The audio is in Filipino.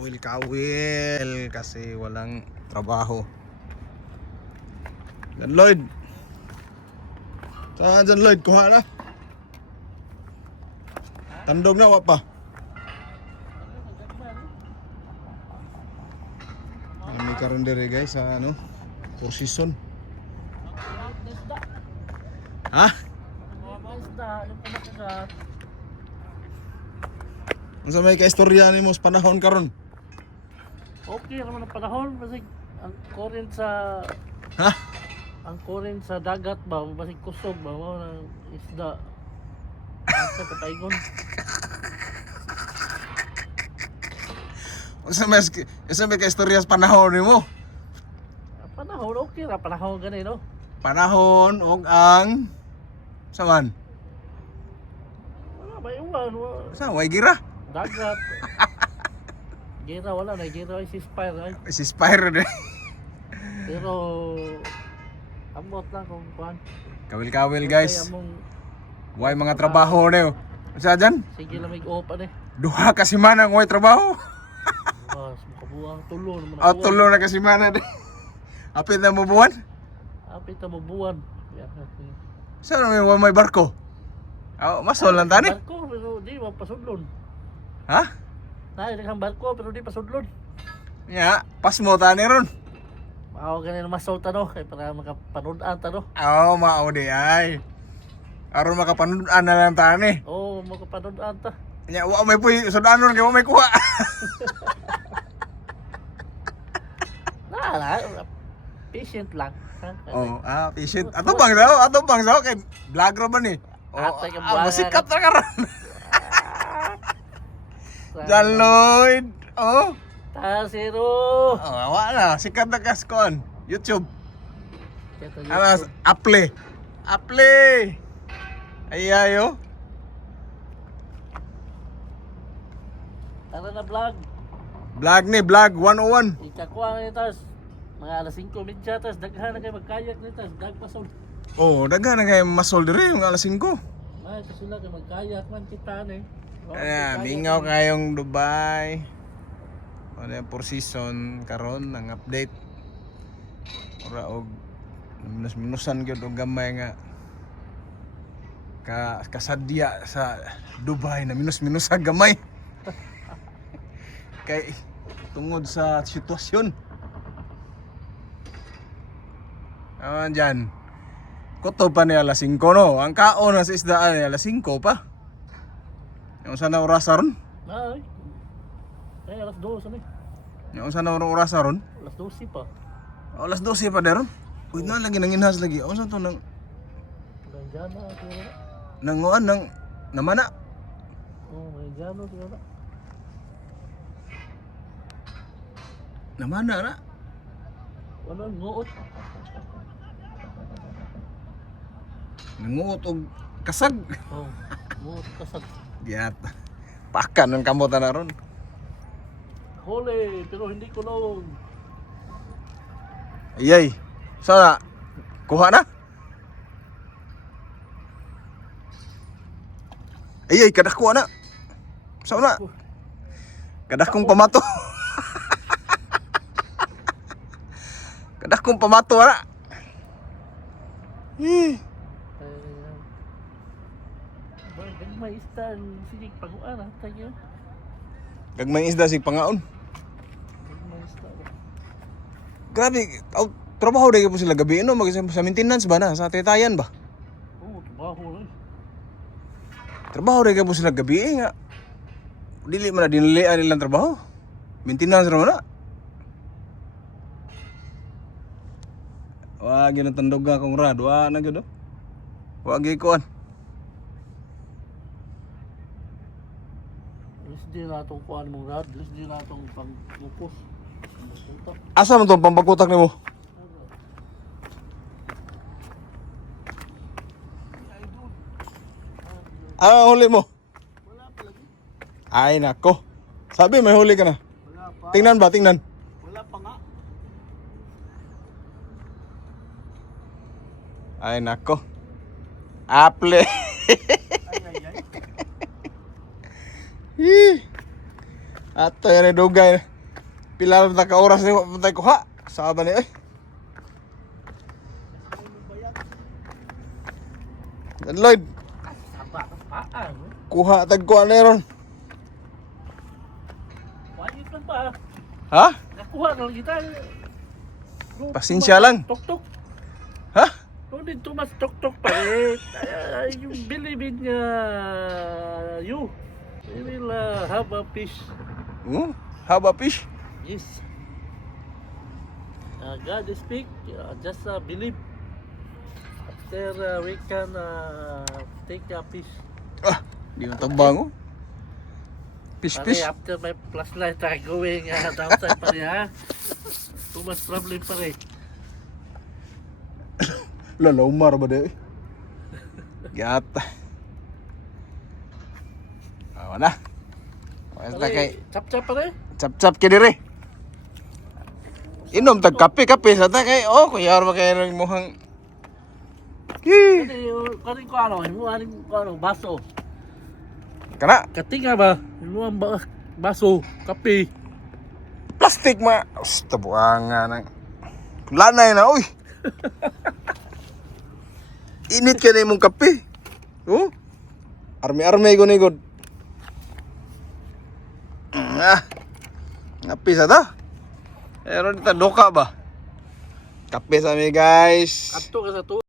Kawil-kawil kasi walang trabaho. John Lloyd. Saan John Lloyd? Kuha na. Tandog na, wap pa. May karon dire guys sa ano? Four season. Ha? Unsa may kaistorya nimo sa panahon karon? Okay naman ang panahon basig ang current sa Ha? ang current sa dagat ba basig kusog ba mao nang isda. Asa ka paigon. Unsa may kaistorya sa panahon nimo? Ang panahon okay ra panahon gani no. Panahon og ang saman. Wala ba iwan Sa way gira? dagat. Gira wala na gira ay ceasefire ay. Si Spyro de. Pero amot lang kung kuan. Kawil-kawil Kaya guys. mong Way mga trabaho na. Unsa dyan? sige lang may open eh. Duha ka semana ng way trabaho. Mas makabuang tulo naman. O tulo na ka semana de. Apit na mo buwan? Apit na mabuwan. Saan may barko? Oh, masol lang tani. Barko pero di mapasudlon. Ha? Nay daghang barko pero di pasudlon. Nya, pas mo tani ron. Mao ganin masol ta no kay para makapanood-an ta no. Oh, mao di ay. Aron makapanood-an na lang tani. Oh, makapanood-an ta. Nya, wa may puy sudanon kay wa may kuha. Na, patient lang. Ha? Oh, patient. Ato bang daw kay vlogger ba ni? Oh, Atay ka vlogger. masikat na karon. John Lloyd. Oh. Tasiro. Oh, wala sikat na kaskon. YouTube. Keto Ano, Apple. Ayayo. Tara na vlog. Vlog ni, vlog 101. Ikakuha ni tas mga alas 5:30 tas daghan na kay magkayak ni tas dagpasol. Oh, daghan na kay masol dire yung alas 5. Ay, sila kay magkayak man kita ni. Ayan, mingaw kayong Dubai. Ano yung Four Season karon ang update. Ora og minus-minusan gyud og gamay nga kasadya sa Dubai na minus-minus sa gamay. Kay tungod sa sitwasyon. Ayan dyan. Kutob pa ni alas 5 no. Ang kaon na sa isdaan ni alas 5 pa. Yung sana orasa ron? Ay. Ay, alas 2 ni. Yung sana orasa ron? Alas 12 pa. Alas 12 pa deron? Uy na lagi nanginhas lagi. O sa to nang Ganyan na siguro. nanguan nang namana. Oh, ganyan na siguro. Namana na. Wala nguot. Nanguot og kasag. Oh, nguot kasag. Giyat. Pakan ng kamot na ron. Huli, pero hindi kulong. Ayay. Sana kuha na. Ayay, kadak kuha na. Sana. Kadak kong pamato. Kadak kong pamato na. May istan, sige panguan ha, tayo. Gagmay isda sig pangaon. May istan. Grabe, trabaho dahil po sila gabi, no? Sa maintenance ba na? Sa tetayan ba? Oh, trabaho lang. Trabaho dahil po sila gabi, nga. Dili man na dinilian nilang trabaho. Maintenance naman na. Wag yun ang tandoga kong rad, wag na yun, no? Wag yun kuhan. Di na itong kuhaan mong rad, di na itong pang-mukos. Asa mo itong pampakutak ni mo? Ano huli mo? Wala pa lagi. Ay nako. Sabi may huli ka na. Wala pa. Tingnan ba? Tingnan. Wala pa nga. Ay nako. Apple. Ay, ay, ay. Ato yan ang dugay. Pila na ka oras ni matay ko ha. Saba ni Lloyd, Saba ka paan. kuha tag kuha na ron. Wajib lang ba? Ha? Nakuha na lang kita. Pasensya lang. Tok-tok. Ha? No need to mas tok-tok pa rin. You believe in you. You will have a fish. Haba fish. Yes. God is speak. Just believe. After we can take a fish. Ah, di mo tabang Fish Pare, fish. after my flashlight going downside pa rin ha. Too much problem pa rin. Lala umar ba de? Gata. Awa na. Basta kay Chap-chap pa rin. chap-chap kay dire. Inom tag kape sa ta kay kuyar ba kay ring muhang Kanin ko ano, himuanin ko ano, baso. kana Katinga ba? Himuan baso, kape. plastic ma. Tabuanga nang lanay na uy. Init ka na imong kape. Oh? Army ko ni god. Kape sa ta. Pero dito doka ba? Kape sa mi guys. Ato ka sa to.